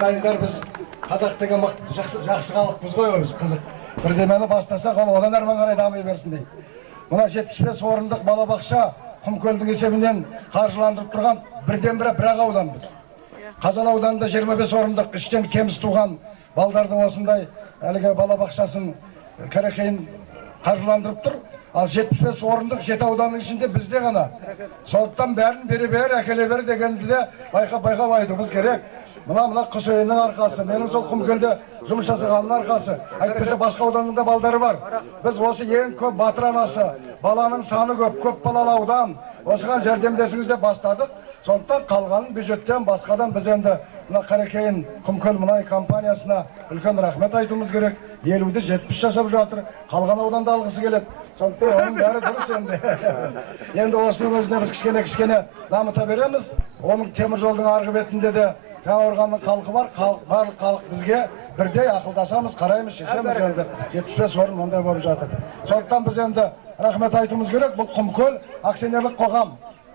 ағайындар біз қазақ деген жақсы халықпыз ғой, өзі қызық. Бірдемені бастасақ, ол одан әрмен қарай дамай берсін дейді. Мына 75 орындық балабақша Құмкөлдің есебінен қаржыландырып тұрған бірден-бірі бір ауданбыз. Қазалы ауданында 25 орындық іштен кеміс туған балдардың осындай әлгі балабақшасын Қарекейін қаржыландырып тұр. Ал 75 орындық 7 ауданның ішінде бізде ғана. Сондықтан бәрін бере бер, әкеле бер дегенді де байқап айтуымыз керек. Мына Құсойынның арқасы, менің сол Құмкөлде жұмыс жасағанның арқасы. Әйтпесе басқа ауданында балдары бар. Біз осы ең көп батыр анасы, баланың саны көп балалы аудан. Осыған жәрдемдесіңіз деп бастадық. Сондықтан қалғанын бюджеттен басқадан біз енді мына Қарекейін Құмкөл мұнай компаниясына үлкен рахмет айтуымыз керек. 50-ді 70 жасап жатыр. Қалған ауданда алғысы келеді. Сондықтан оның бәрі дұрыс енді. Енді осының өзіне біз кішкене дамыта береміз. Оның темір жолдың арғы бетінде де Жаңақорғанның халқы бар. Барлық халық бізге бірдей ақылдасамыз, қараймыз, шешеміз енді 75 орын ондай болып жатыр. Сондықтан біз енді рахмет айтуымыз керек. Бұл Құмкөл акционерлік қоғам.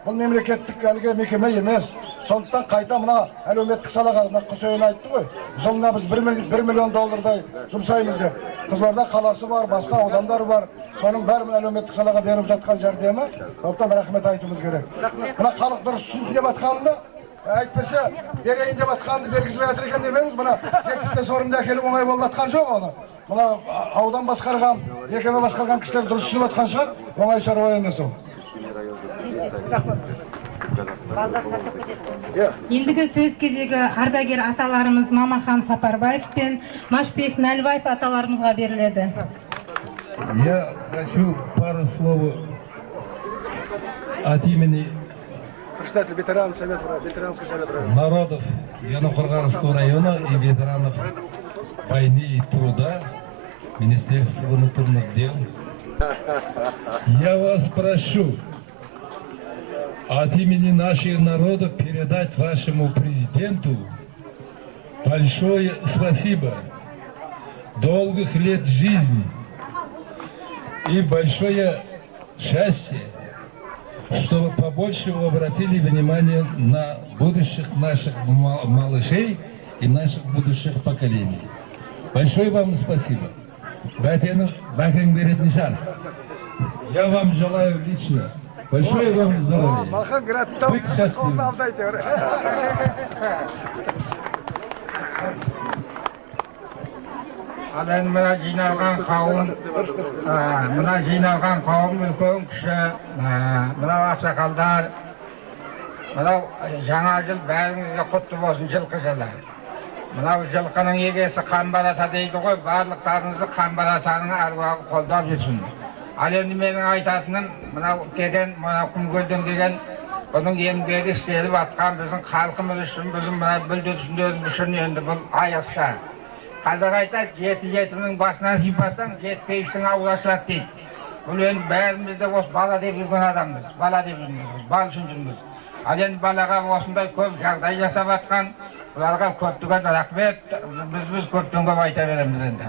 Бұл мемлекеттік әлгі мекеме емес. Сондықтан қайта мына әлеуметтік салаға Құсойын айтты ғой. Жылына біз 1 миллион доллардай жұмсаймыз деп. Қызылорда қаласы бар, басқа аудандар бар. Соның бәрін әлеуметтік салаға беріп жатқан жәрдемі. Сондықтан рахмет айтуымыз керек. Мына халық дұрыс түсінді деп атқанында, әйтпесе берейін деп атқанды бергізбей жатыр екен демеңіз. Мына 75 орынды әкеліп оңай болып атқан жоқ оны. Мына аудан басқарған, мекеме басқарған кісілер дұрыс түсініп атқан шығар. Оңай шаруа емес ол. Ендігі сөз кезегі ардагер аталарымыз Мамахан Сапарбаев пен Машбек Нәлбаев аталарымызға беріледі. Я хочу пару слов от имени Председатель ветеранского совета народов Янокорганского района и ветеранов войны и труда Министерства внутренних дел. Я вас прошу от имени наших народов передать вашему президенту большое спасибо, долгих лет жизни и большое счастье, чтобы побольше вы обратили внимание на будущих наших малышей и наших будущих поколений. Большое вам спасибо. Я вам желаю лично большое вам здоровья. Быть счастливым. Ален мына жиналған қауым үлкен кіші, мына ақсақалдар, мынау жаңа жыл бәріңізге құтты болсын, жылқы жылы. Мынау жылқының егесі Қамбар ата дейді ғой, барлықтарыңызды Қамбар атаның әруағы қолдап жүрсін. Ал енді менің айтатыным, мынау деген, мынау Құмкөлден деген, бұның еңбегі істеліп атқан біздің халқымыз үшін, біздің мына бүлдіршіндеріміз үшін енді бұл айрықша. Қазақ айтады, жеті-жетінің басынан сипасаң, жетпейістің аулашылады дейді. Бұл енді бәрімізде осы бала деп жүрген адамбыз, бала деп жүрміз, бал үшін жүрміз. Ал енді балаға осындай көп жағдай жасап атқан, бұларға көптеген рахмет, біз көптен көп айта береміз енді.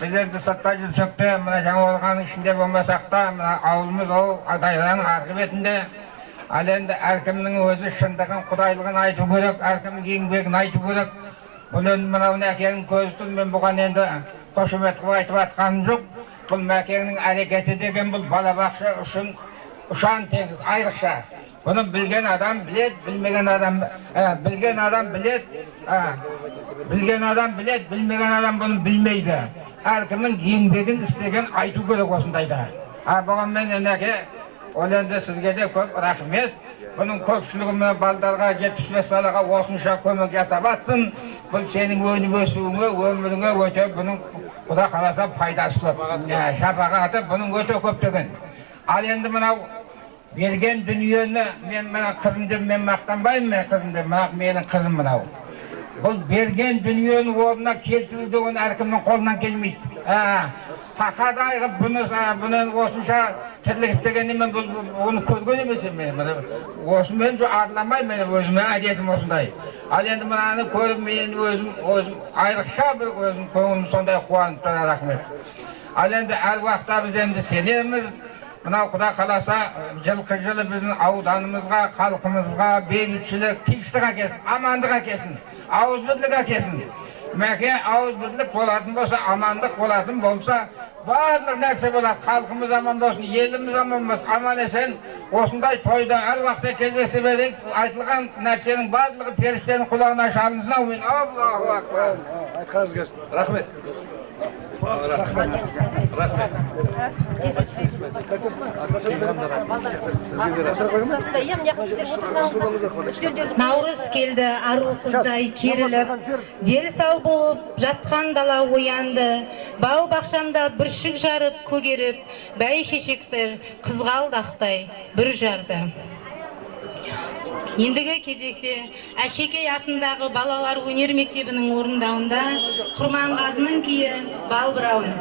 Біз енді сыртта жүрсек те, мына Жаңақорғанның ішінде болмасақ та, мына ауылымыз ол Адайраның арғы бетінде. Ал енді әркімнің өзі шындығын, құдайлығын айту керек, әркімнің еңбегін айту керек. Бұл енді мынау Мәкеңнің көзі тұр, мен бұған енді қошемет қылып айтып атқаным жоқ. Бұл Мәкеңнің әрекеті деген бұл балабақша үшін ұшан теңіз, айрықша. Бұны білген адам біледі, білмеген адам білмеген адам бұны білмейді. Әркімнің еңбегін істеген айту керек осындайда. Бұған мен әнеке, ол енді сізге де көп рахмет. Бұның көпшілігіме балдарға 75 балаға осынша көмек жасап атсын. Бұл сенің өніп өсуіңе, өміріңе өте бұның Құда қаласа пайдасы көп. Шапағаты бұның өте көп деген. Ал енді мынау берген дүниені мен қызымды мен мақтанбаймын, менің қызым мынау. Бұл берген дүниені орнына келтіру деген әркімнің қолынан келмейді. Тақадай қып бұны осынша тірлік істегенде мен оны көрген емесем мен. Осымен арламай мен өзіме әдетім осындай. Ал енді мынаны көріп мен өзім айрықша бір өзім көңілім сондай қуанып тұр, рахмет. Ал енді әр уақытта біз енді сенеміз, мынау Құда қаласа жылқы жылы біздің ауданымызға, халқымызға бейбітшілік, тыныштық әкелсін, амандық әкелсін, ауызбірлік әкелсін. Мәке ауызбірлік болатын болса, амандық болатын болса, барлық нәрсе болады. Халқымыз аман болсын, еліміз аман болсын, аман есен. Осындай тойда әр уақытта кездесе берейік. Айтылған нәрсенің барлығы періштенің құлағына шалынсын. Аумин. Аллаху акбар. Айтқаныңыз келсін. Рахмет. Наурыз келді, ару қыздай керіліп, дел сал болып, жатқан дала оянды. Бау бақшамда бүршік жарып, көгеріп, бәй шешектер қызғалдақтай бір жарды. Ендігі кезекте Әшекей атындағы балалар өнер мектебінің орындауында Құрманғазының күйі «Балбырауын».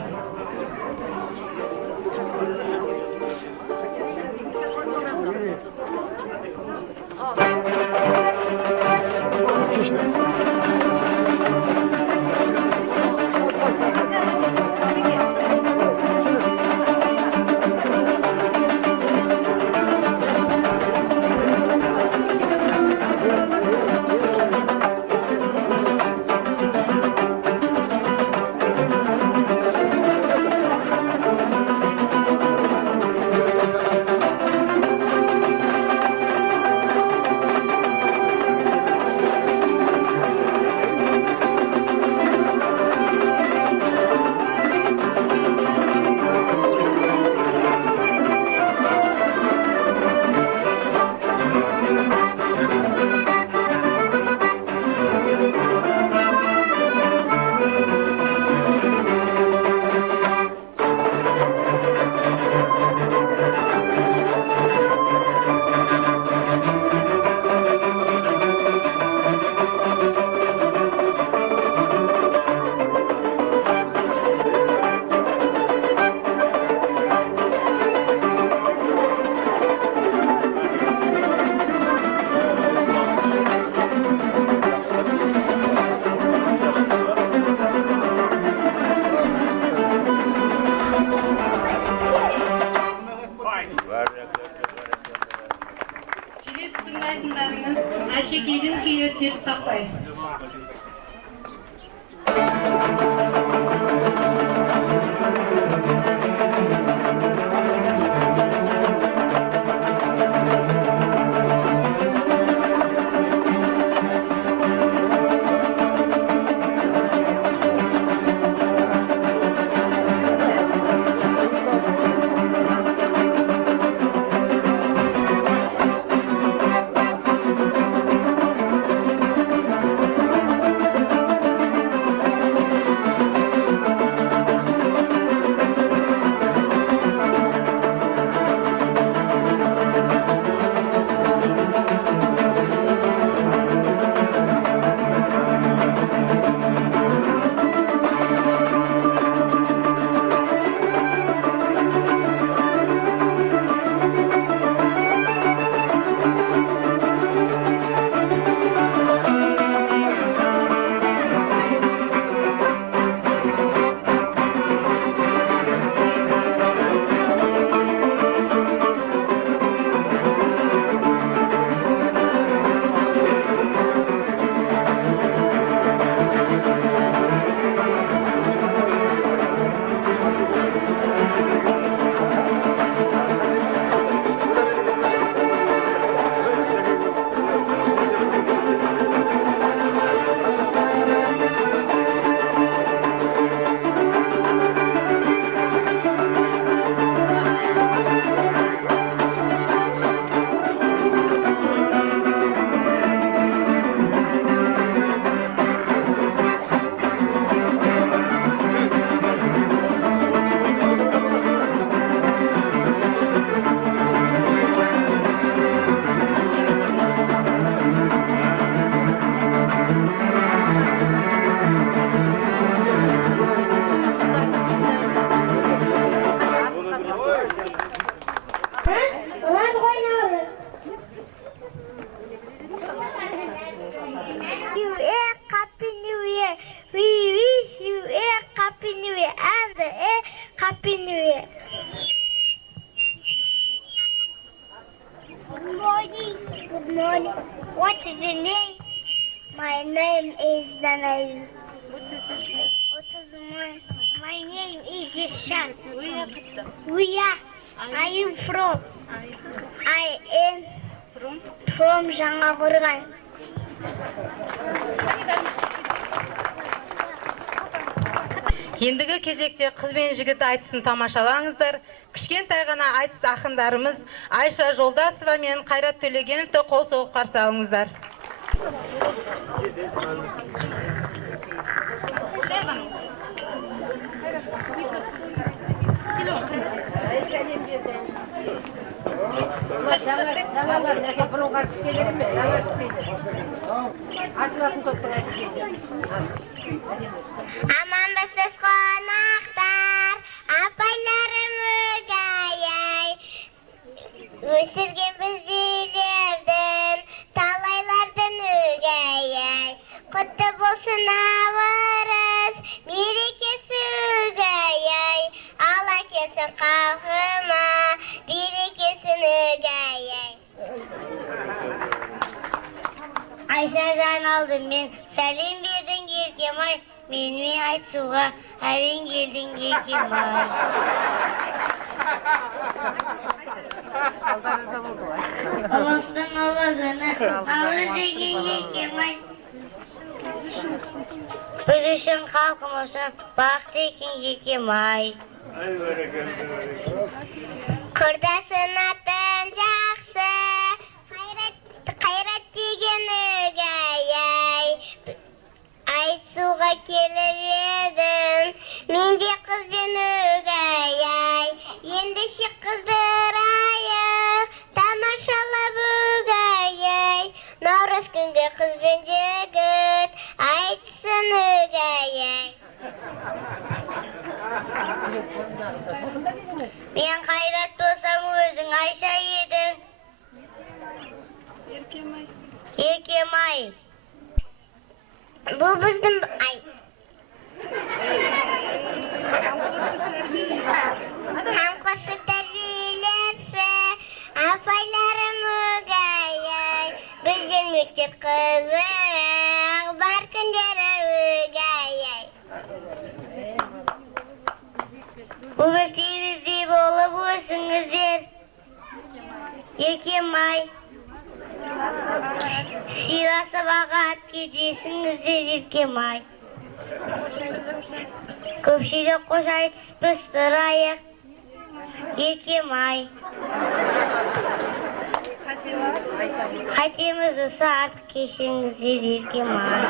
Әшекейдің күйі теріс тақпай. Happy New Year and a Happy New Year. morning. What is your name? My name is Danail. What is mine? My name is Yeshan. Where are you from? I am from Жаңақорған. Ендігі кезекте қыз бен жігіт айтысын тамашалаңыздар. Кішкентай ғана айтыс ақындарымыз Айша Жолдасова мен Қайрат Төлегеновті қол соғып қарсы алыңыздар. Аманбысыз қонақтар, апайларым өгей-ай, өсірген біздердің талайлардың өгей-ай. Құтты болсын наурыз, мерекесі өгей-ай, ала келсін халқыма, берекесін өгей-ай. Айша Жаналды мен сәлем бердің еркем-ай, менімен айтысуға әрең келдің еркем-ай. Ұлыстың ұлығыны наурыз деген еркем-ай. Біз үшін халқымыз үшін бақытты екен еркем-ай. Құрдасың атын жақсы, Қайрат деген өгей-ай. Айтысуға келіп едім, мен де қызбен өгей-ай. Ендеше қыздырайық, тамашалап өгей-ай. Наурыз күнгі қыз бен жігіт, айтысын өгей-ай. Мен Қайрат болсам, өзің Айша едің. Еркем-ай. Бұл біздің қамқоршы тәрбиелерші, апайларым өгей-ай. Бізден мектеп қызық, бар күндері өгей-ай. Бұл мектебіздей болып өсіңіздер, еркем-ай. Сыйласып ағат кетесіңіздер еркем-ай. Көпшілік қош айтыспыз тұрайық еркем-ай. Қатеміз осы артық кешіңіздер еркем-ай.